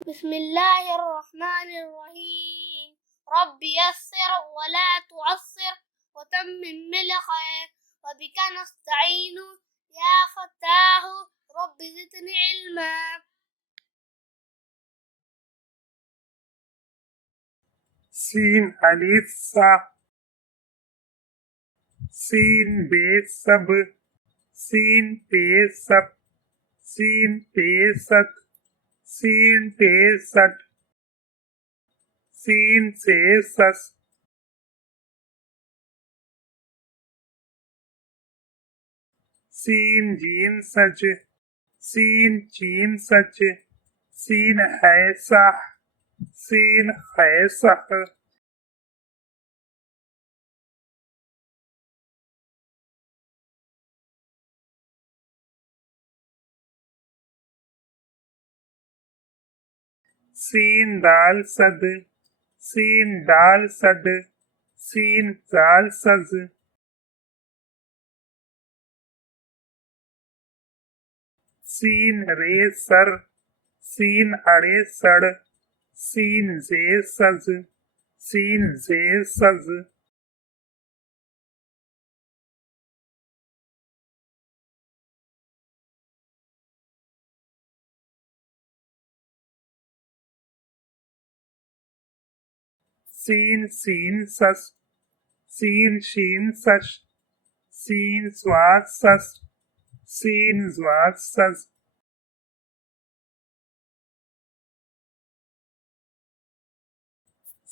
बिस्मिल्लाहिर्रहमानिर्रहीम। रब्बि यस्सिर वला तुअस्सिर वतम्मिम बिल खैर वबिका नस्तईनु या फत्ताहु रब्बि ज़िदनी इल्मा। सीन अलिफ सा, सीन बे सब, सीन पे सब, सीन पे सत, सीन पे सट, सीन से सस, सीन जीन सच, सीन चीन सच, सीन है सह, सीन है सह, सीन दाल सद, सीन दाल सद, सीन दाल सज, सीन रे सर, सीन अड़े सड़, सीन जे सज, सीन जे सज, सीन सीन सस, सीन शीन सश, सीन स्वाद सस, सीन स्वाद सस,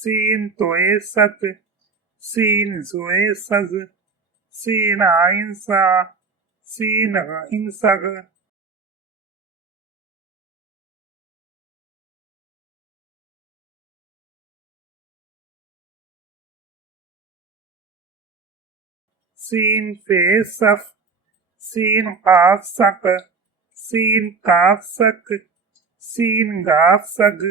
सीन तोए सत, सीन जोए सज, सीन आइन सा, सीन गाइन सग, सीन फे सफ, सीन काफ सक, सीन काफ सक, सीन गाफ सग,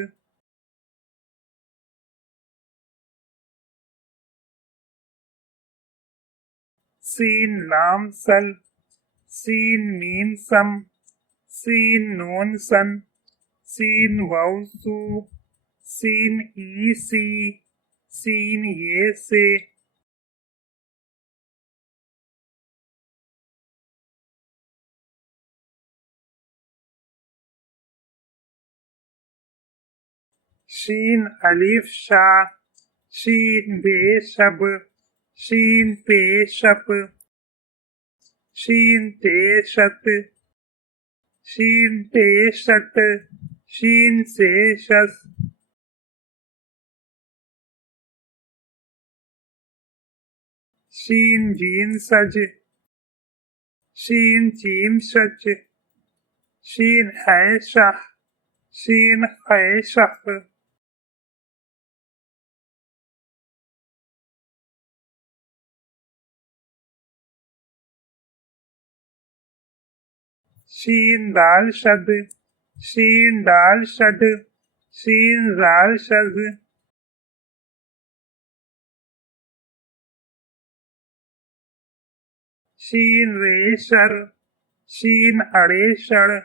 सीन लाम सल, सीन मीम सम, सीन नून सन, सीन वाउ सू, सीन ई सी, सीन ये से, शीन अलिफ शा, शीन बे शब, शीन पे शप, शीन ते शत, शीन ते शत, शीन से शस, शीन जीन सज, शीन चीम सच, शीन है शाह, शीन है शह, शीन दाल शद, शीन दाल शद, शीन दाल शज, शीन रे शर, शीन अड़े शड़,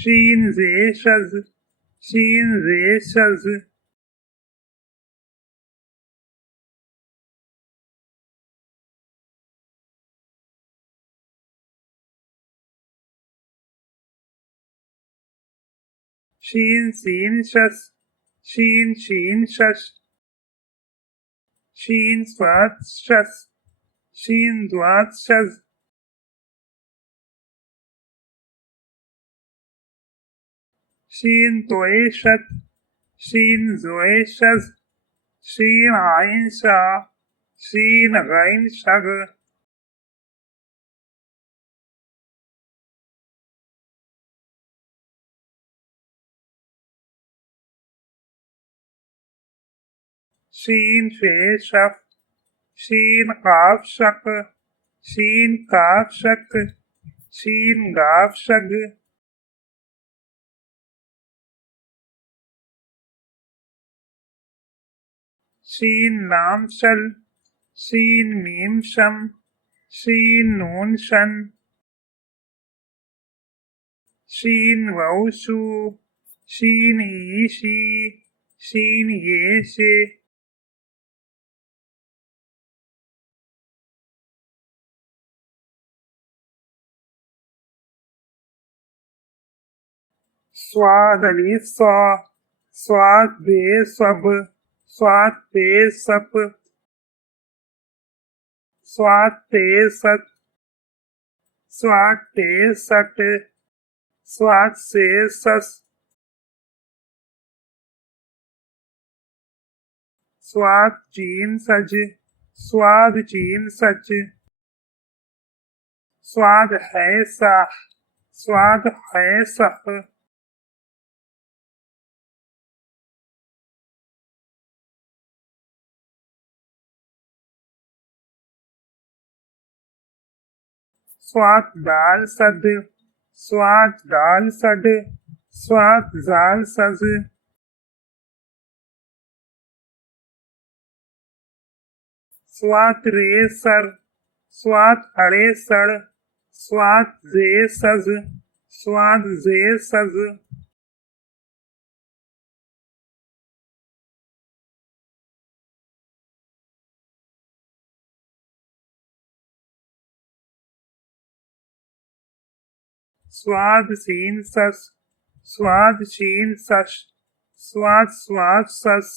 शीन जे शज, शीन रे शज, शीन सीन शस, शीन शीन शश, शीन स्वाद शस, शीन द्वाद शज, शीन तोए शत, शीन जोए शज, शीन आइन शाह, शीन गाइन शग, शीन फे शफ, शीन काफ शक, शीन काफ शक, शीन गाफ शग, शीन लाम शल, शीन मीम शम, शीन नून शन, शीन wow shoe, sheen E she, शीन ये शे, स्वाद अली सा, स्वाद बे सब, स्वाद पे सप, स्वाद पे सत, स्वाद पे सट, स्वाद से सस, स्वाद चीन सज, स्वाद चीन सच, स्वाद है साह, स्वाद है सह, स्वाद दाल सद, स्वाद दाल सड, स्वाद जाल सज, स्वाद रे सर, स्वाद अड़े सड़, स्वाद जे सज, स्वाद जे सज, स्वाद सीन सस, स्वाद शीन सश, स्वाद स्वाद सस,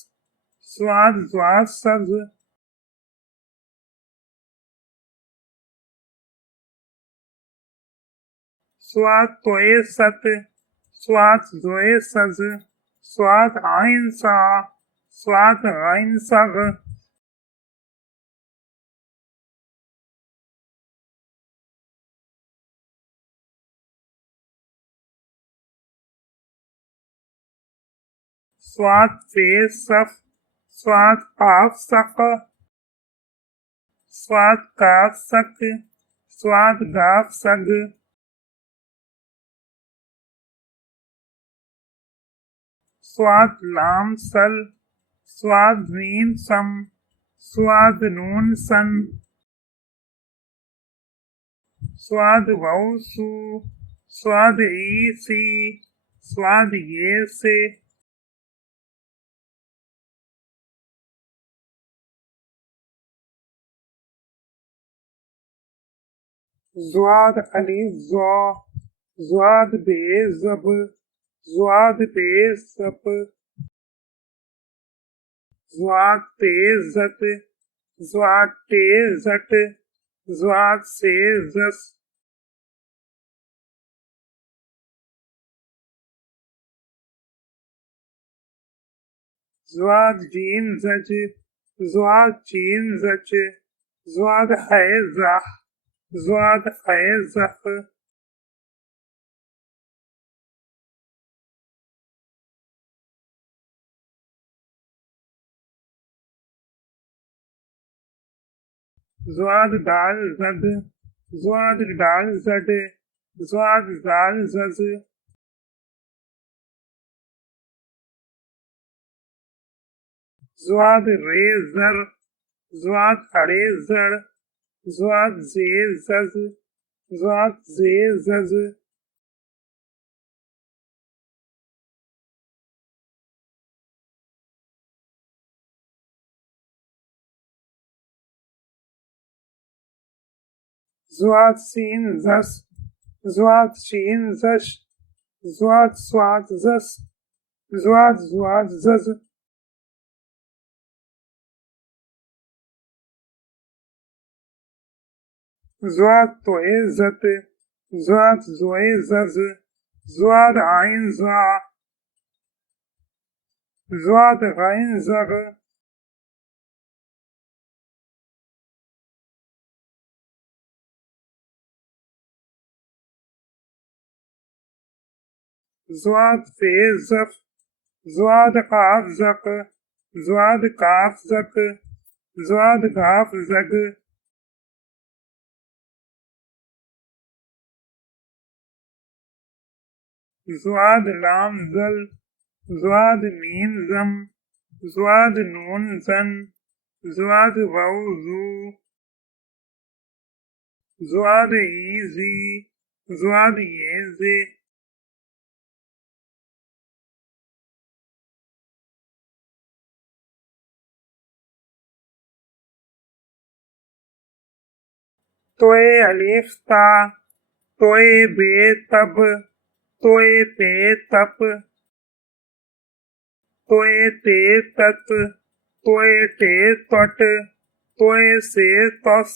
स्वाद स्वाद सज, स्वाद तोए सत, स्वाद जोए सज, स्वाद आइन सा, स्वाद आइन सग, स्वाद फे सफ, स्वाद काफ सक, स्वाद काफ सक, स्वाद गाफ सग, स्वाद लाम सल, स्वाद मीम सम, स्वाद नून सन, स्वाद वौ सु, स्वाद ई सी, स्वाद ये से, ज़्वाद अलिफ ज़ा, ज़्वाद बे ज़ब, ज़्वाद बे सप, ज़्वाद ते ज़त, ज़्वाद ते ज़ट, ज़्वाद से ज़स, ज़्वाद जीन ज़ज, ज़्वाद चीन ज़च, ज़्वाद है ज़ाह, ज़्वाद है ज़फ, ज़्वाद दाल ज़द, ज़्वाद दाल ज़ड, ज़्वाद दाल ज़ज, ज़्वाद रे ज़र, ज़्वाद अड़े ज़ड़, ज़्वाद जे ज़ज, ज़्वाद जे ज़ज, ज़्वाद सीन ज़स, ज़्वाद शीन ज़श, ज़्वाद स्वाद ज़स, ज़्वाद ज़्वाद ज़ज, ज़्वाद तोए ज़त, ज़्वाद ज़ोए ज़ज, ज़्वाद आइन ज़ा, ज़्वाद गाइन ज़ग, ज़्वाद फे ज़फ, ज़्वाद काफ ज़क, ज़्वाद काफ ज़क, ज़्वाद काफ ज़ग, ज़्वाद लाम ज़ल, ज़्वाद मीम ज़म, ज़्वाद नून ज़न, ज़्वाद वौ ज़ू, ज़्वाद ई ज़ी, ज़्वाद ये ज़े, तोए अलिफ ता, तोए बे तब, तोए पे तप, तोए ते तत, तोए टे तट, तोए से तस,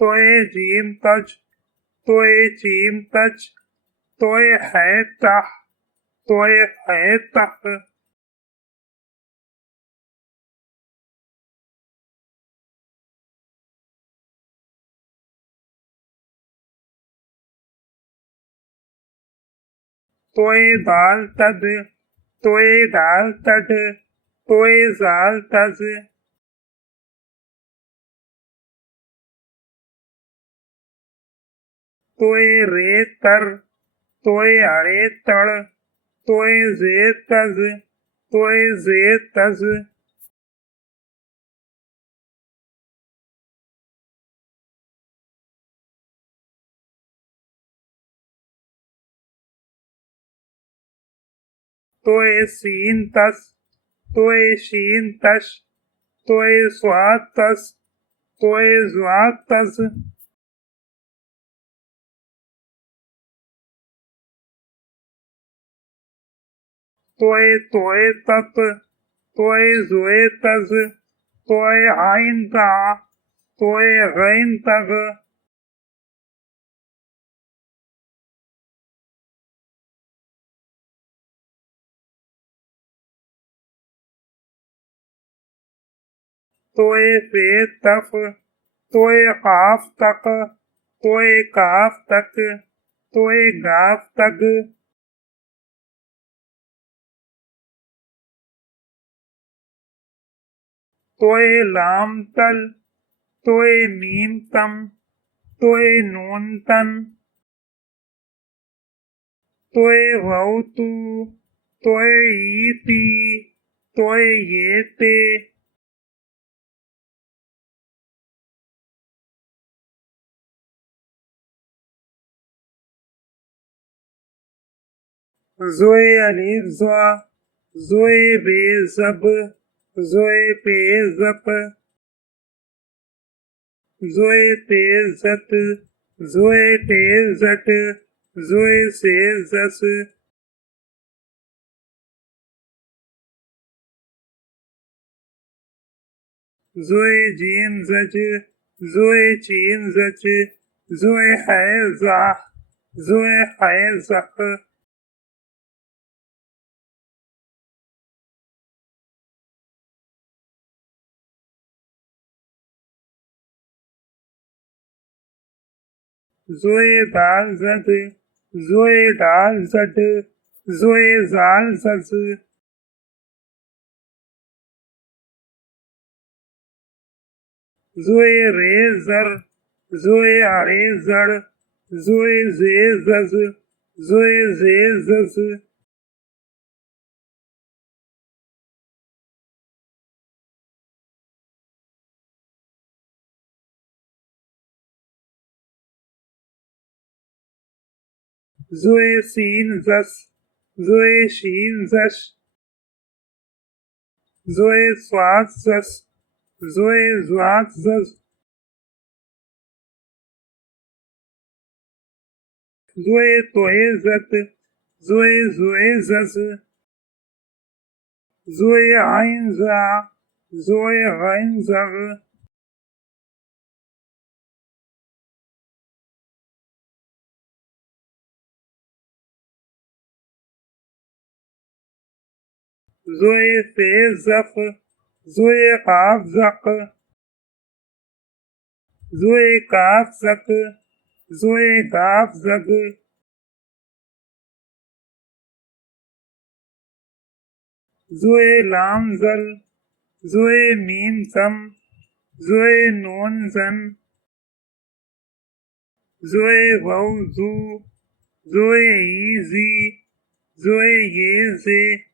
तोए जीम तज, तोए चीम तज, तोए है तह, तोए है तह, तोए दाल तद, तोए दाल तड, तोए जाल तज, तोए रे तर, तोए अरे तड़, तोए जे तज, तोए जे तज, तोए सीन तस, तोए शीन तश, तोए स्वाद तस, तोए ज्वाद तस, तोए तोए तत, तोए जोए तज, तोए आइन ता, तोए गैन तग, तोए पे तफ, तोए काफ तक, तोए काफ तक, तोए गाफ तक, तोए लाम तल, तोए मीम तम, तोए नून तन, तोए वाउ तू, तोए ई ती, तोए ये ते, जोए अलिफ ज़ा, जोए बे जब, जोए पे जप, जोए ते जत, जोए ते जट, जोए से जस, जोए जीन जज, जोए चीन जच, जोए है जा, जोए है जक, जोए दाल जद, जोए डाल जड, जोए जाल जज, जोए रे जर, जोए अरे जड़, जोए जे जज, जोए जे जज, जोए सीन जस, जोए शीन जश, जोए स्वाद जस, जोए ज्वाद जस, जोए तोए जत, जोए जोए जस, जोए आइन जा, जोए गैन जग, जोए फे जफ, जोए काफ जक, जोए काफ जक, जोए गाफ जग, जोए लाम जल, जोए मीम सम, जोए नून जन, जोए वाउ जू, जोए ई जी, जोए ये जे,